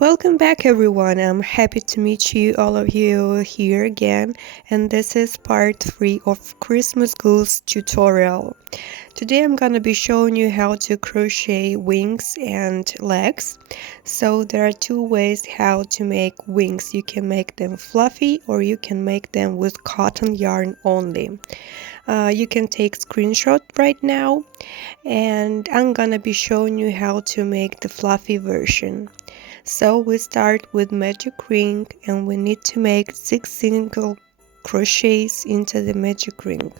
Welcome back everyone. I'm happy to meet you all of you here again, and this is part 3 of Christmas Goose tutorial. Today I'm gonna be showing you how to crochet wings and legs. So there are two ways how to make wings. You can make them fluffy or you can make them with cotton yarn only. You can take screenshot right now, and I'm gonna be showing you how to make the fluffy version. So we start with magic ring, and we need to make 6 single crochets into the magic ring.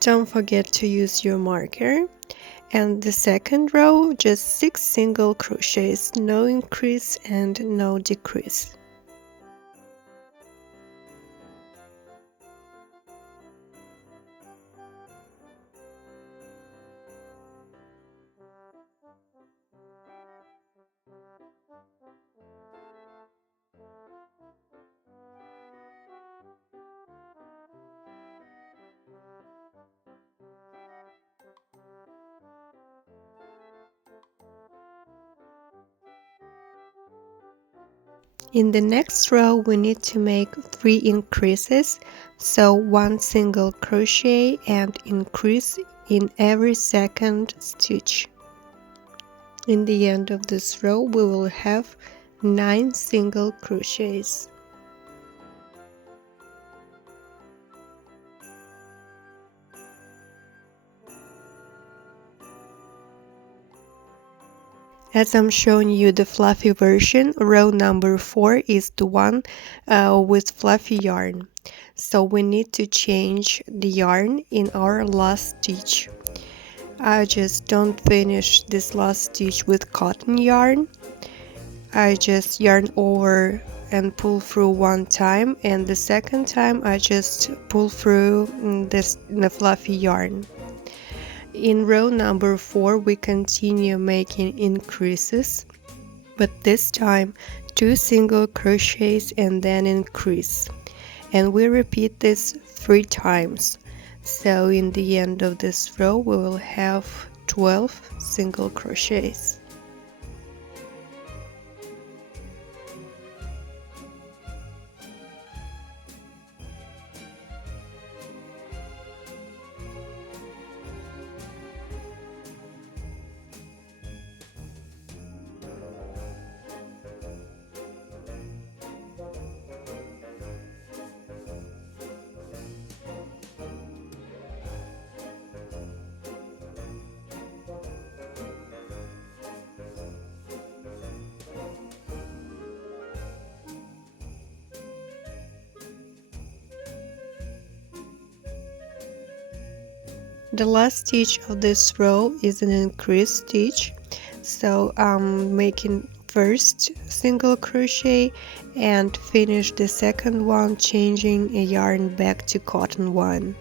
Don't forget to use your marker. And the second row, just 6 single crochets, no increase and no decrease. In the next row we need to make 3 increases, so 1 single crochet and increase in every second stitch. In the end of this row we will have 9 single crochets. As I'm showing you the fluffy version, row number 4 is the one with fluffy yarn. So we need to change the yarn in our last stitch. I just don't finish this last stitch with cotton yarn. I just yarn over and pull through one time, and the second time I just pull through the fluffy yarn. In row number 4 we continue making increases, but this time 2 single crochets and then increase, and we repeat this 3 times. So in the end of this row we will have 12 single crochets. The last stitch of this row is an increase stitch, so I'm making first single crochet and finish the second one changing a yarn back to cotton one.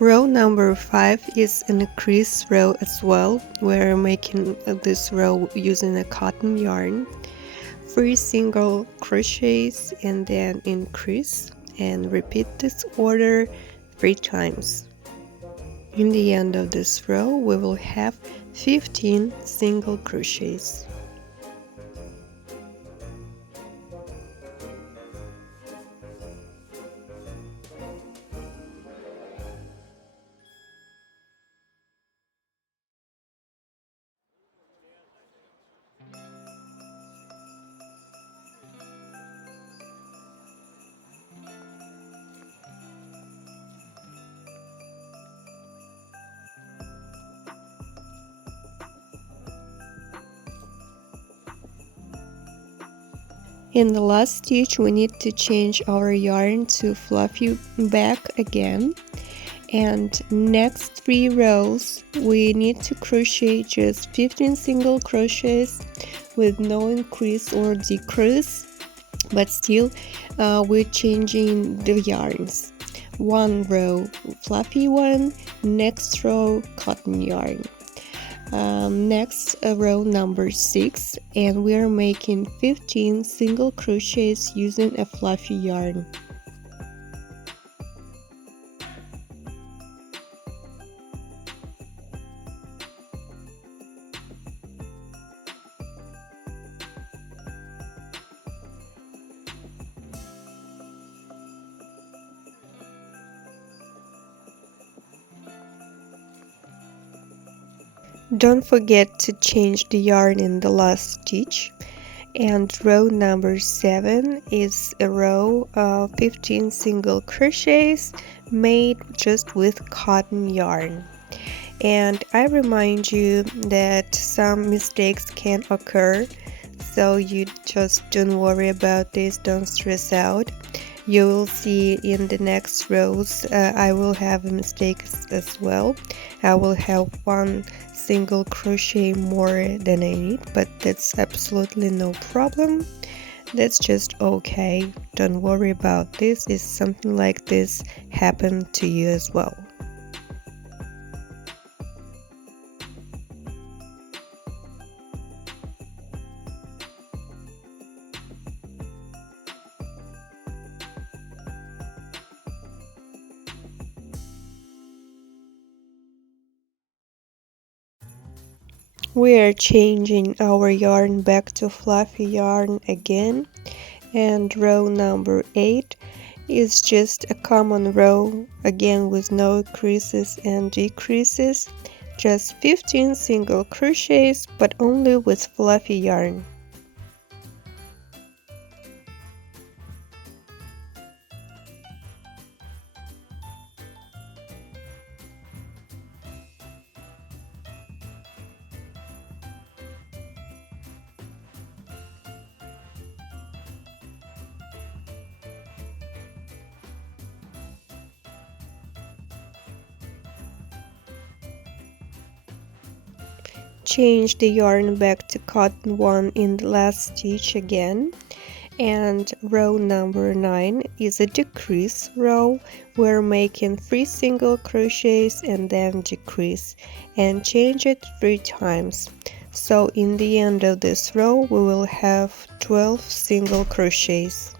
Row number 5 is an increase row as well. We're making this row using a cotton yarn. 3 single crochets and then increase, and repeat this order 3 times. In the end of this row we will have 15 single crochets. In the last stitch we need to change our yarn to fluffy back again, And next 3 rows we need to crochet just 15 single crochets with no increase or decrease, but still we're changing the yarns. 1 row fluffy one, next row cotton yarn. Next row number 6, and we are making 15 single crochets using a fluffy yarn. Don't forget to change the yarn in the last stitch. And row number 7 is a row of 15 single crochets made just with cotton yarn. And I remind you that some mistakes can occur, so you just don't worry about this, don't stress out. You will see in the next rows I will have mistakes as well. I will have 1 single crochet more than I need, but that's absolutely no problem. That's just okay. Don't worry about this. If something like this happened to you as well. We are changing our yarn back to fluffy yarn again, and row number 8 is just a common row, again with no increases and decreases, just 15 single crochets but only with fluffy yarn. Change the yarn back to cotton one in the last stitch again, and row number 9 is a decrease row. We're making 3 single crochets and then decrease, and change it 3 times. So in the end of this row we will have 12 single crochets.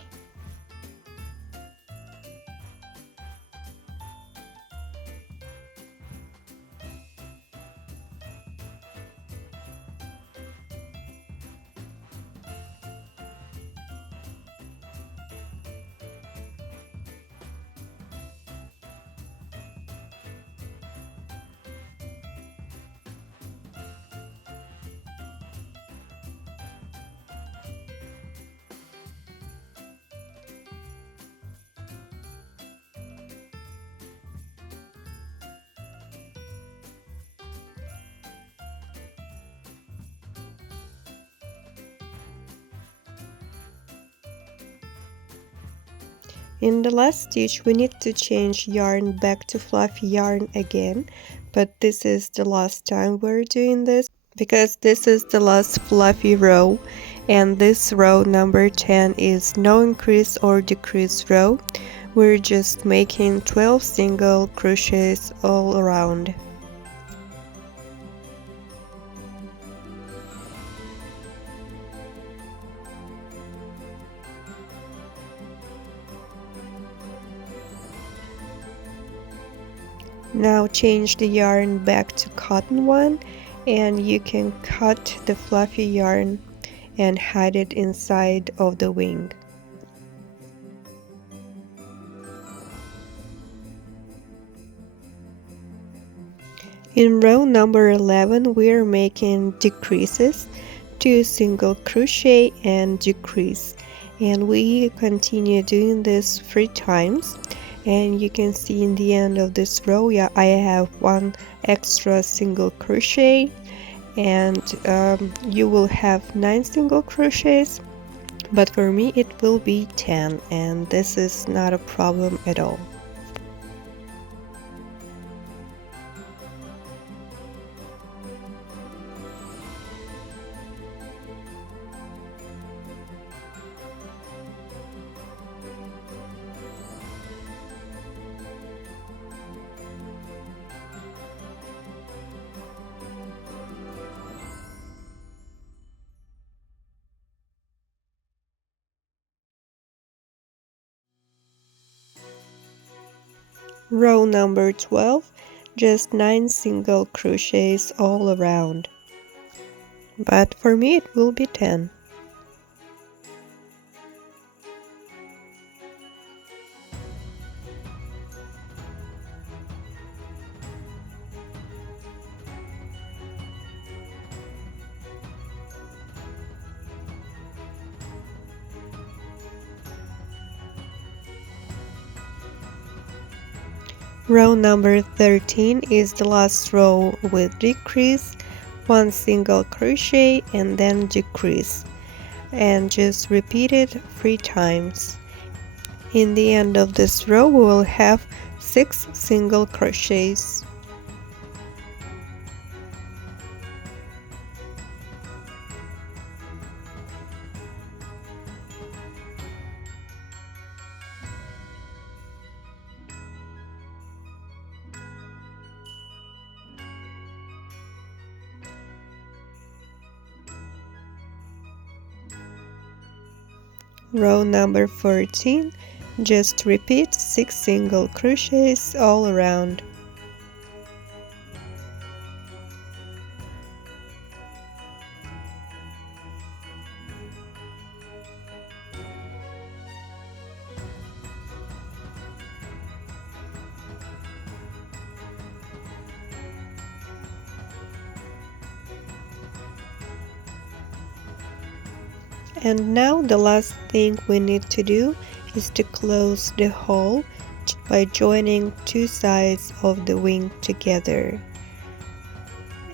In the last stitch we need to change yarn back to fluffy yarn again, but this is the last time we're doing this because this is the last fluffy row, and this row number 10 is no increase or decrease row. We're just making 12 single crochets all around. Now change the yarn back to cotton one, and you can cut the fluffy yarn and hide it inside of the wing. In row number 11 we are making decreases, 2 single crochet and decrease, and we continue doing this 3 times. And you can see in the end of this row, I have 1 extra single crochet, and you will have 9 single crochets, but for me it will be 10, and this is not a problem at all. Row number 12, just 9 single crochets all around. But for me it will be 10. Row number 13 is the last row with decrease, 1 single crochet and then decrease, and just repeat it 3 times. In the end of this row we will have 6 single crochets. Row number 14, just repeat 6 single crochets all around. And now the last thing we need to do is to close the hole by joining 2 sides of the wing together.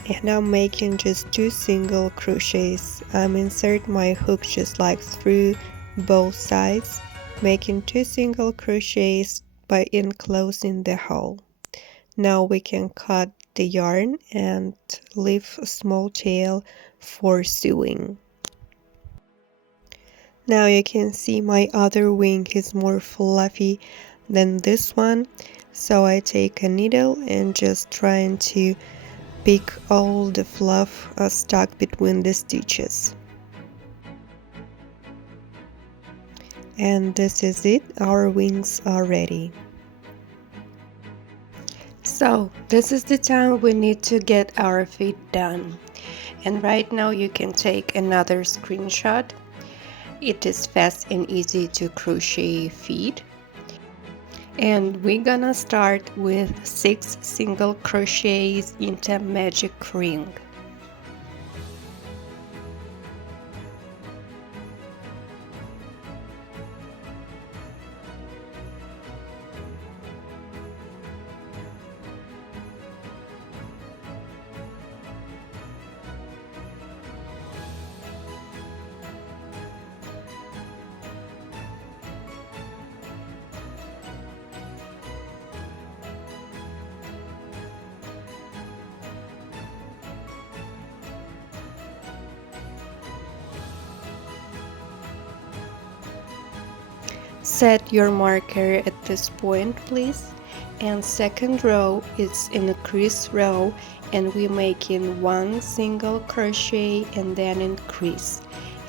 And I'm making just 2 single crochets. I'm insert my hook just like through both sides, making 2 single crochets by enclosing the hole. Now we can cut the yarn and leave a small tail for sewing. Now you can see my other wing is more fluffy than this one, so I take a needle and just trying to pick all the fluff stuck between the stitches. And this is it, our wings are ready. So this is the time we need to get our feet done. And right now you can take another screenshot. It is fast and easy to crochet feet. And we're gonna start with 6 single crochets into magic ring. Set your marker at this point, please. And second row is in a crease row, and we're making 1 single crochet and then increase,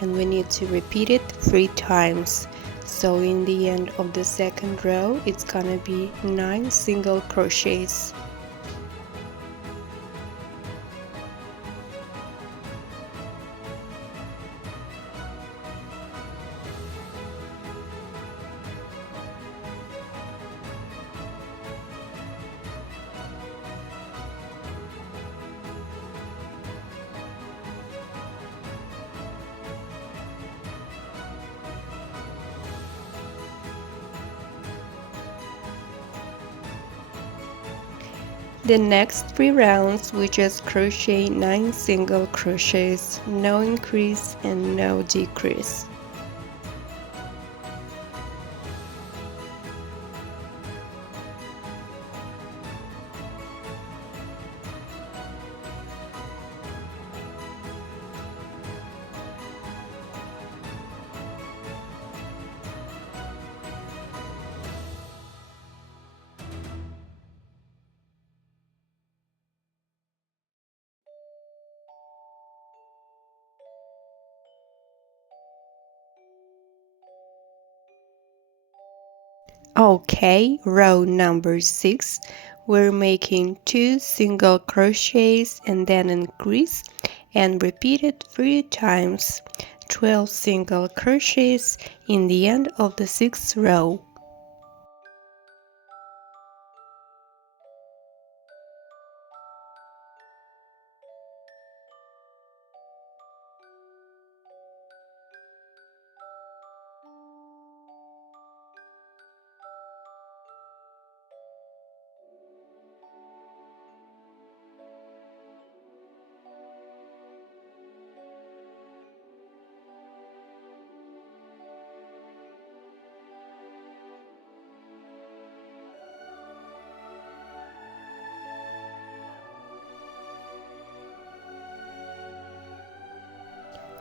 and we need to repeat it 3 times. So in the end of the second row it's gonna be 9 single crochets. The next 3 rounds we just crochet 9 single crochets, no increase and no decrease. Okay, row number 6, we're making 2 single crochets and then increase and repeat it 3 times, 12 single crochets in the end of the 6th row.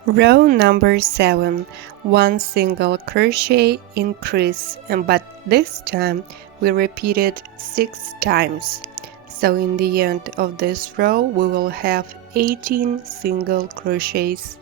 Row number 7, 1 single crochet increase, but this time we repeat it 6 times. So in the end of this row we will have 18 single crochets.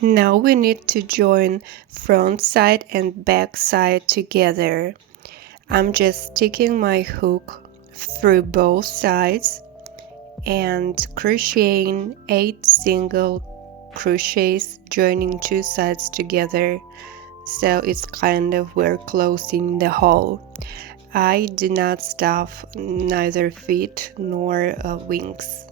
Now we need to join front side and back side together. I'm just sticking my hook through both sides and crocheting 8 single crochets, joining 2 sides together, so it's kind of we're closing the hole. I do not stuff neither feet nor wings.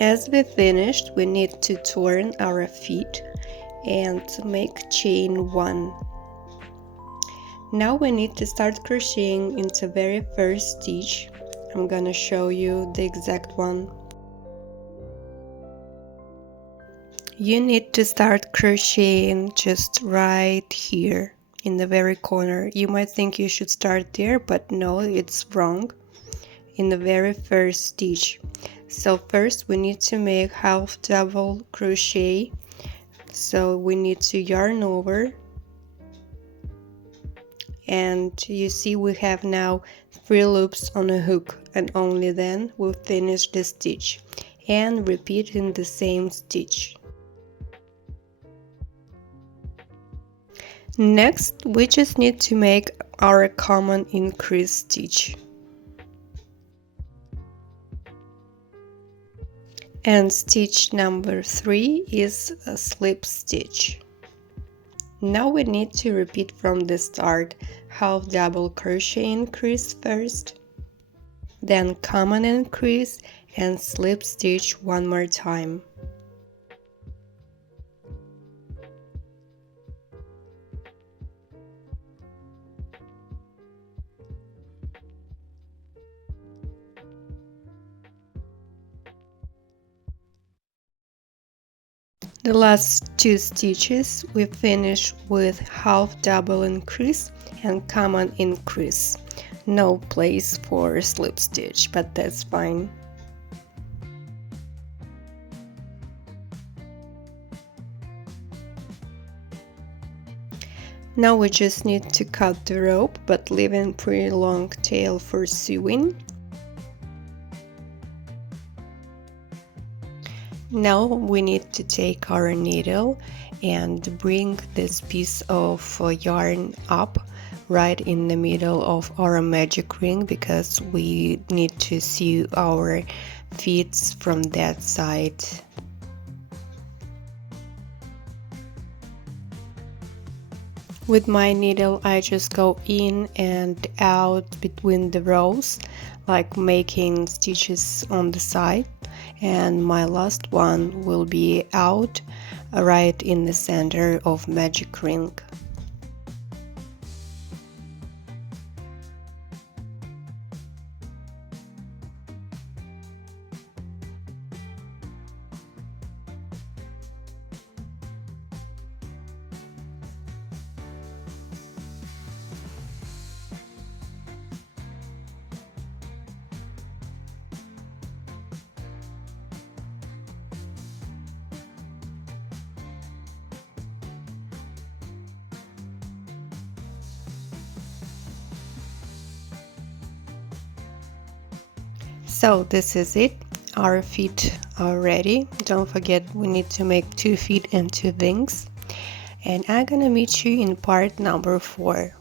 As we finished, we need to turn our feet and make chain 1. Now we need to start crocheting into very first stitch. I'm gonna show you the exact one. You need to start crocheting just right here in the very corner. You might think you should start there, but no, it's wrong. In the very first stitch. So first we need to make half double crochet. So we need to yarn over, and you see we have now 3 loops on a hook, and only then we'll finish the stitch and repeat in the same stitch. Next we just need to make our common increase stitch. And stitch number 3 is a slip stitch. Now we need to repeat from the start, half double crochet increase first, then common increase and slip stitch one more time. The last 2 stitches we finish with half double increase and common increase. No place for slip stitch, but that's fine. Now we just need to cut the rope, but leaving pretty long tail for sewing. Now we need to take our needle and bring this piece of yarn up right in the middle of our magic ring, because we need to sew our feet from that side. With my needle I just go in and out between the rows, like making stitches on the side, and my last one will be out right in the center of magic ring. So this is it. Our feet are ready. Don't forget, we need to make 2 feet and 2 wings. And I'm gonna meet you in part number 4.